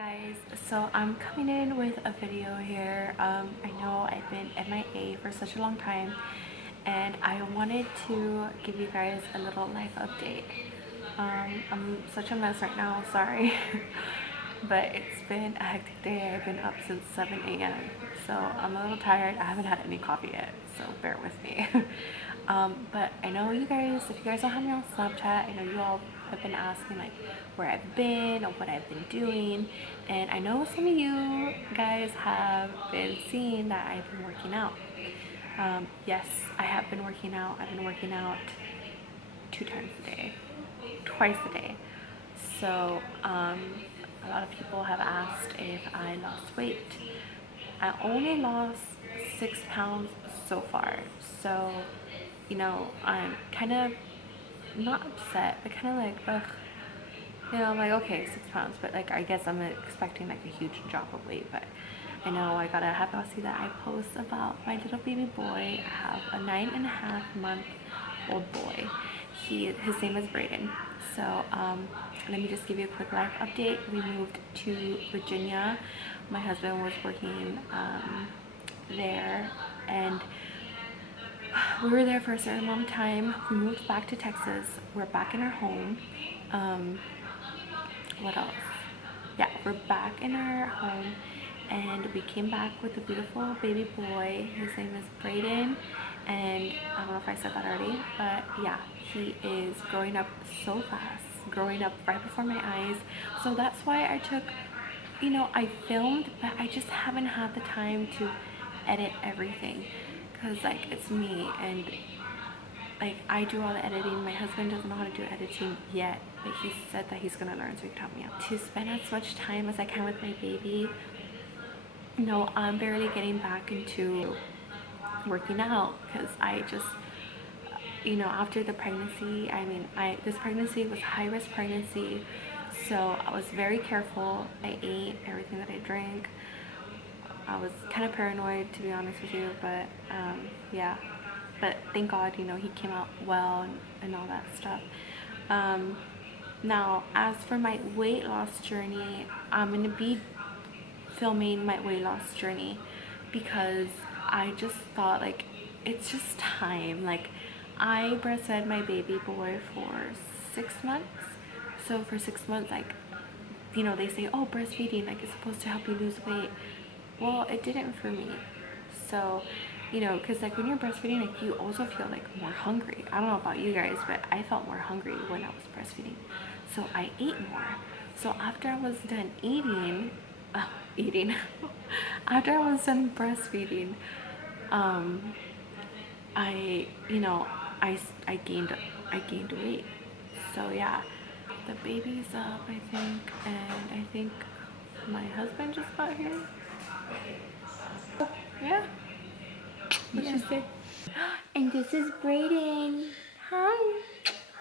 Guys, so I'm coming in with a video here. I know I've been MIA for such a long time and I wanted to give you guys a little life update. I'm such a mess right now, sorry. But it's been a hectic day. I've been up since 7 a.m. so I'm a little tired. I haven't had any coffee yet, so bear with me. But I know you guys, if you guys don't have me on Snapchat, I know you all have been asking like where I've been or what I've been doing, and I know some of you guys have been seeing that I've been working out. Yes, I have been working out. I've been working out 2 times a day, twice a day. So a lot of people have asked if I lost weight. I only lost 6 pounds so far, so you know, I'm kind of not upset, but kind of like, ugh, you know, I'm like, okay, 6 pounds, but like I guess I'm expecting like a huge drop of weight. But I know I gotta have to see that I post about my little baby boy. I have a 9.5-month-old boy. His name is Brayden. So let me just give you a quick life update. We moved to Virginia. My husband was working there, and we were there for a certain amount of time. We moved back to Texas. We're back in our home. What else? Yeah, we're back in our home, and we came back with a beautiful baby boy. His name is Brayden, and I don't know if I said that already, but yeah, he is growing up so fast, growing up right before my eyes. So that's why I took, you know, I filmed, but I just haven't had the time to edit everything, because like it's me, and like I do all the editing. My husband doesn't know how to do editing yet, but he said that he's gonna learn, so he can help me out. To spend as much time as I can with my baby, you know, I'm barely getting back into working out, because I just, you know, after the pregnancy, I mean, this pregnancy was high-risk pregnancy, so I was very careful. I ate everything that I drank. I was kind of paranoid, to be honest with you, but yeah, but thank God, you know, he came out well, and all that stuff. Now, as for my weight loss journey, I'm gonna be filming my weight loss journey, because I just thought like it's just time. Like, I breastfed my baby boy for 6 months, so for 6 months, like, you know, they say, oh, breastfeeding, like, it's supposed to help you lose weight. Well, it didn't for me. So, you know, because like when you're breastfeeding, like you also feel like more hungry. I don't know about you guys, but I felt more hungry when I was breastfeeding, so I ate more. So after I was done eating after I was done breastfeeding, I, you know, I gained weight. So yeah, the baby's up, I think, and I think my husband just got here. Yeah. What'd you say? And this is Brayden. Hi.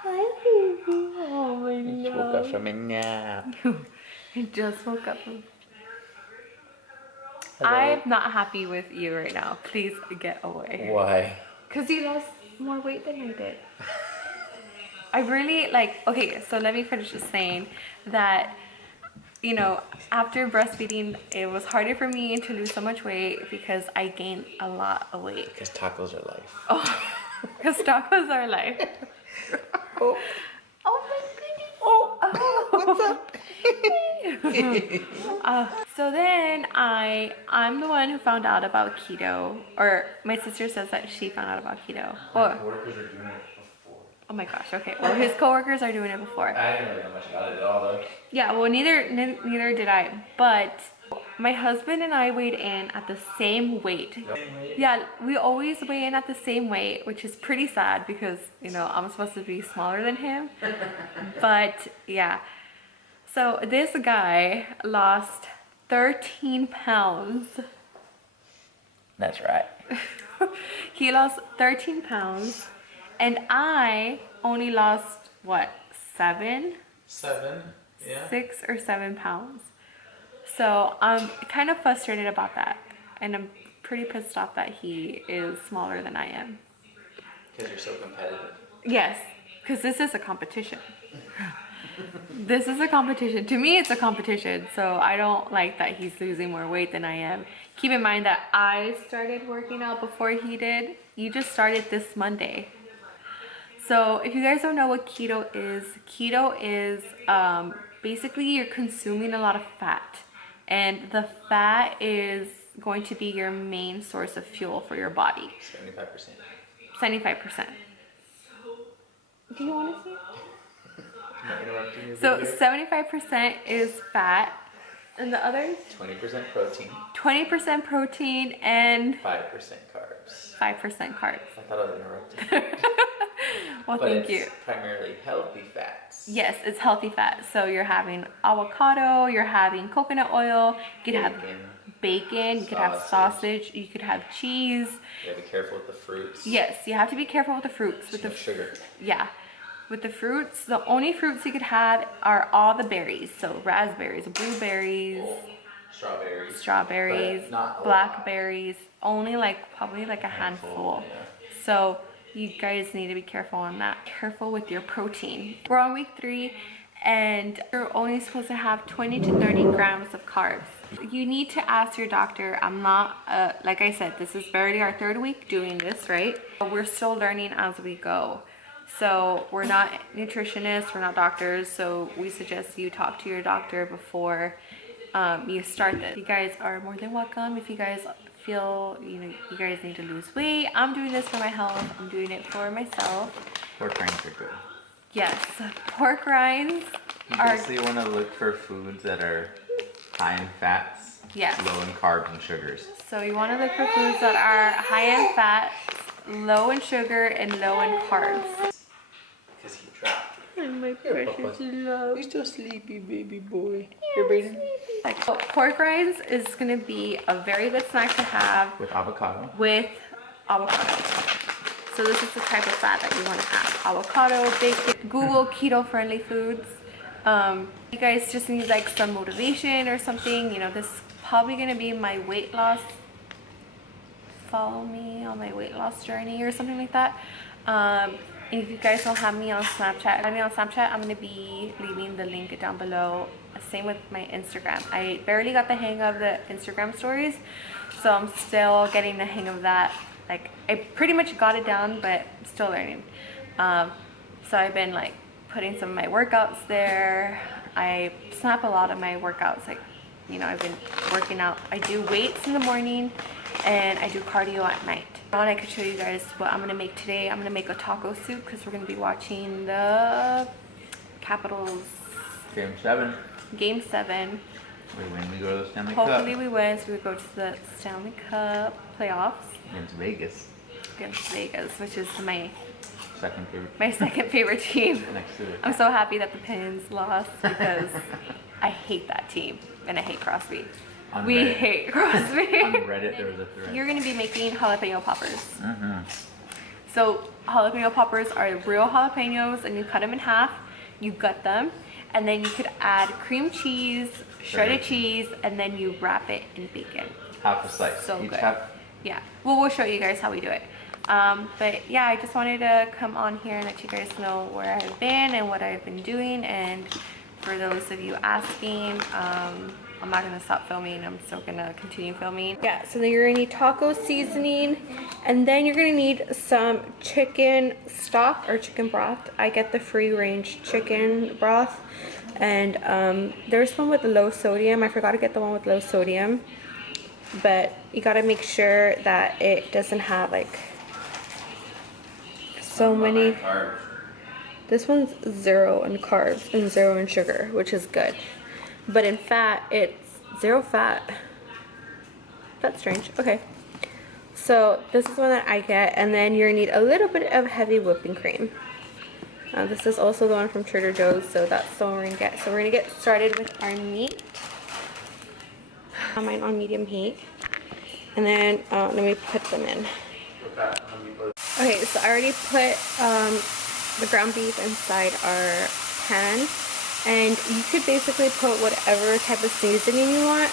Hi, baby. Oh my God. Just woke up from a nap. I just woke up from... Hello. I'm not happy with you right now. Please get away. Why? Because you lost more weight than I did. I really, like, okay, so let me finish just saying that, you know, after breastfeeding, it was harder for me to lose so much weight because I gained a lot of weight. Because tacos are life. Oh, because tacos are life. Oh. Oh my goodness. Oh. What's up? So then I'm the one who found out about keto, or my sister says that she found out about keto. My coworkers are doing it before. Oh my gosh, okay. Well, his coworkers are doing it before. I didn't really know much about it at all, though. Yeah, well, neither did I. But my husband and I weighed in at the same weight. Yeah, we always weigh in at the same weight, which is pretty sad because, you know, I'm supposed to be smaller than him. But yeah. So this guy lost 13 pounds. That's right. He lost 13 pounds. And I only lost, what, 7? 7, yeah. 6 or 7 pounds. So I'm kind of frustrated about that, and I'm pretty pissed off that he is smaller than I am. Because you're so competitive. Yes, because this is a competition. This is a competition. To me, it's a competition. So I don't like that he's losing more weight than I am. Keep in mind that I started working out before he did. You just started this Monday. So if you guys don't know what keto is basically you're consuming a lot of fat. And the fat is going to be your main source of fuel for your body. 75%. 75%. Do you want to see it? Am I interrupting your So video? 75% is fat, and the others? 20% protein. 20% protein and 5% carbs. 5% carbs. I thought I was interrupting. Well, But thank it's you. primarily healthy fats. Yes, it's healthy fat. So you're having avocado, you're having coconut oil, you could have bacon, you could have sausage, you could have cheese. You gotta be careful with the fruits. Yes, you have to be careful with the fruits. With the sugar. Yeah. With the fruits, the only fruits you could have are all the berries. So raspberries, blueberries, strawberries, but not blackberries. Only probably a handful. Yeah. So you guys need to be careful on that. Careful with your protein. We're on week 3 and you're only supposed to have 20 to 30 grams of carbs. You need to ask your doctor. I'm not, like I said, this is barely our 3rd week doing this, right? We're still learning as we go. So we're not nutritionists, we're not doctors, so we suggest you talk to your doctor before you start this. You guys are more than welcome if you guys feel you guys need to lose weight. I'm doing this for my health. I'm doing it for myself. Pork rinds are good. Yes, pork rinds You basically want to look for foods that are high in fats, yes, low in carbs and sugars. So you want to look for foods that are high in fat, low in sugar, and low in carbs. Because he dropped. And my precious love. You're still sleepy, baby boy. You're breathing? So pork rinds is going to be a very good snack to have With avocado. So this is the type of fat that you want to have. Avocado, bacon. Google keto friendly foods. You guys just need some motivation or something. This is probably going to be my weight loss. Follow me on my weight loss journey or something like that. And if you guys don't have me on Snapchat, I'm going to be leaving the link down below. Same with my Instagram. I barely got the hang of the Instagram stories, so I'm still getting the hang of that. I pretty much got it down, but I'm still learning. So I've been putting some of my workouts there. I snap a lot of my workouts. I've been working out. I do weights in the morning and I do cardio at night. Now I could show you guys what I'm gonna make today. I'm gonna make a taco soup because we're gonna be watching the Capitals Game 7. We win, we go to the Stanley Cup. Hopefully we win, so we go to the Stanley Cup playoffs. Against Vegas. Against Vegas, which is my second favorite team. Next to it. I'm so happy that the Pens lost because I hate that team and I hate Crosby. We hate Crosby. On Reddit there was a thread. You're gonna be making jalapeno poppers. So jalapeno poppers are real jalapenos and you cut them in half, you gut them, and then you could add cream cheese, shredded cheese, and then you wrap it in bacon. Half a slice. So Each good. half. Yeah, well, we'll show you guys how we do it. But yeah, I just wanted to come on here and let you guys know where I've been and what I've been doing. And for those of you asking, I'm not gonna stop filming. I'm still gonna continue filming. Yeah, so then you're gonna need taco seasoning, and then you're gonna need some chicken stock or chicken broth. I get the free range chicken broth, and there's one with low sodium. I forgot to get the one with low sodium, but you gotta make sure that it doesn't have so many. This one's 0 in carbs and 0 in sugar, which is good. But in fat, it's 0 fat. That's strange. Okay. So this is one that I get, and then you're gonna need a little bit of heavy whipping cream. This is also the one from Trader Joe's, so that's the one we're gonna get. So we're gonna get started with our meat. Mine on medium heat. And then let me put them in. Okay, so I already put the ground beef inside our pan. And you could basically put whatever type of seasoning you want.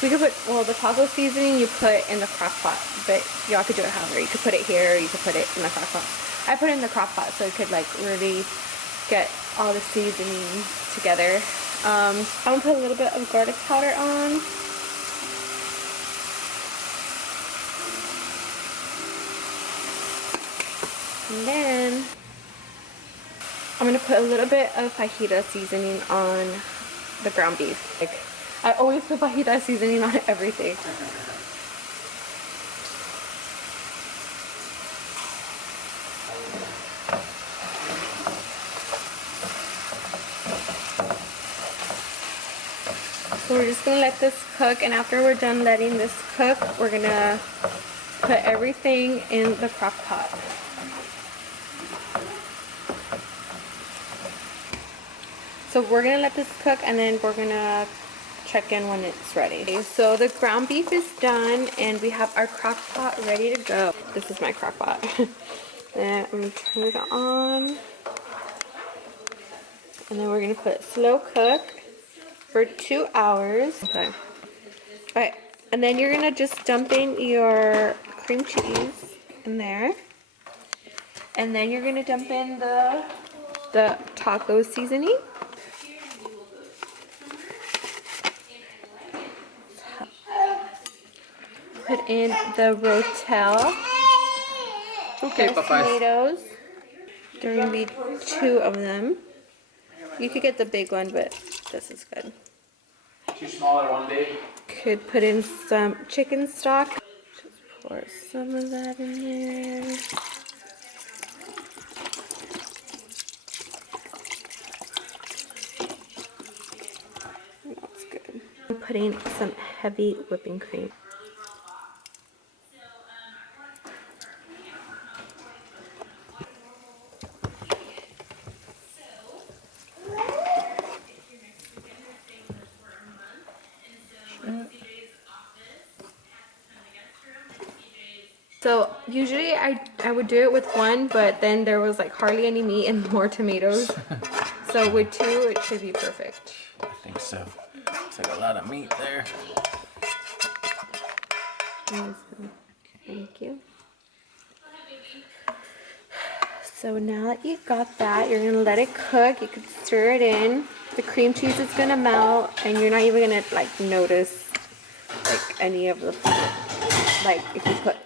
We could put, well, the taco seasoning you put in the crock pot, but y'all could do it however. You could put it here, or you could put it in the crock pot. I put it in the crock pot so it could really get all the seasoning together. I'm gonna put a little bit of garlic powder on. And then I'm gonna put a little bit of fajita seasoning on the ground beef. Like, I always put fajita seasoning on everything. So we're just gonna let this cook, and after we're done letting this cook, we're gonna put everything in the crock pot. So we're gonna let this cook, and then we're gonna check in when it's ready. Okay, so the ground beef is done, and we have our crock pot ready to go. This is my crock pot. And I'm gonna turn it on, and then we're gonna put slow cook for 2 hours. Okay. Alright, and then you're gonna just dump in your cream cheese in there. And then you're gonna dump in the taco seasoning. Put in the rotel. Okay, tomatoes. There are gonna be 2 of them. You could get the big one, but this is good. 2 smaller, 1 big. Could put in some chicken stock. Just pour some of that in there. That's good. I'm putting some heavy whipping cream. So usually I would do it with 1, but then there was like hardly any meat and more tomatoes. So with 2, it should be perfect. I think so. It's like a lot of meat there. Thank you. So now that you've got that, you're gonna let it cook. You can stir it in. The cream cheese is gonna melt, and you're not even gonna like notice like any of the, like if you put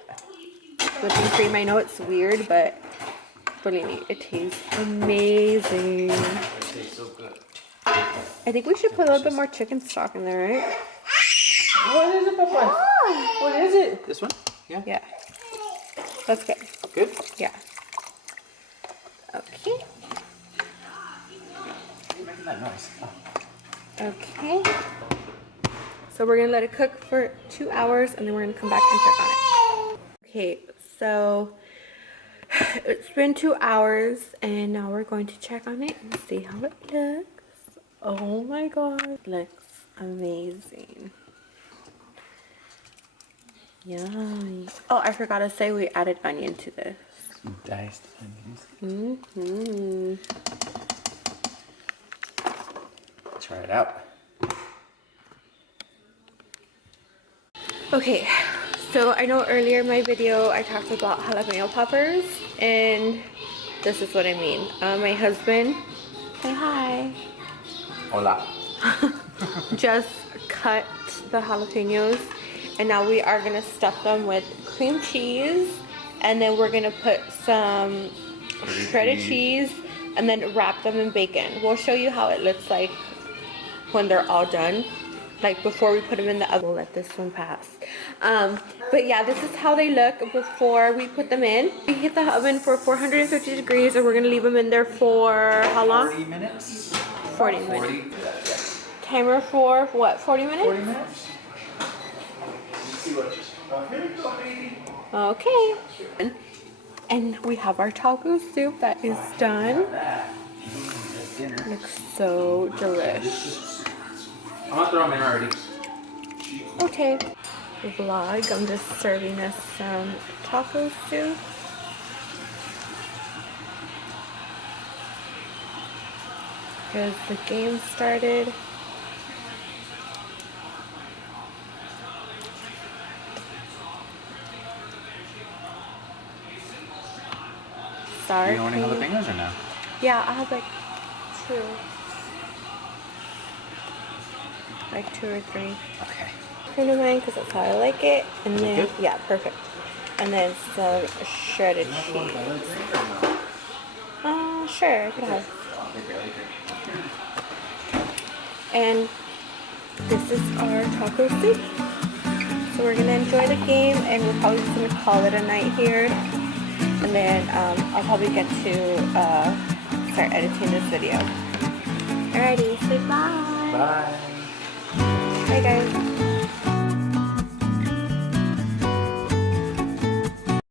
whipping cream. I know it's weird, but believe me, it tastes amazing. It tastes so good. I think we should put a little bit more chicken stock in there, right? What is it, Papa? What is it? This one? Yeah? Yeah. That's good. Good? Yeah. Okay. You're making that noise. Oh. Okay. So we're gonna let it cook for 2 hours, and then we're gonna come back and check on it. Okay, so it's been 2 hours, and now we're going to check on it and see how it looks. Oh my god, it looks amazing. Yummy. Oh, I forgot to say we added onion to this. Some diced onions. Try it out. Okay, so I know earlier in my video I talked about jalapeno poppers, and this is what I mean. My husband, say hi. Hola. Just cut the jalapenos, and now we are gonna stuff them with cream cheese, and then we're gonna put some shredded cheese, and then wrap them in bacon. We'll show you how it looks like when they're all done, like before we put them in the oven. We'll let this one pass. But yeah, this is how they look before we put them in. We heat the oven for 450 degrees, and we're gonna leave them in there for how long? 40 minutes? 40 minutes. Timer for what, 40 minutes? 40 minutes. Okay. And we have our taco soup that is done. Looks so delicious. I'm gonna throw them in already. Okay. Vlog, I'm just serving us some taco soup. Because the game started. Sour You want any cream. jalapenos or no? Yeah, I have like 2. Like 2 or 3. Okay. Kind of mine because that's how I like it. And Is it then, good? yeah, perfect. And then some shredded cheese. Sure, I could have. And this is our taco soup. So we're gonna enjoy the game, and we're probably just gonna call it a night here. And then I'll probably get to start editing this video. Alrighty, say bye. Bye.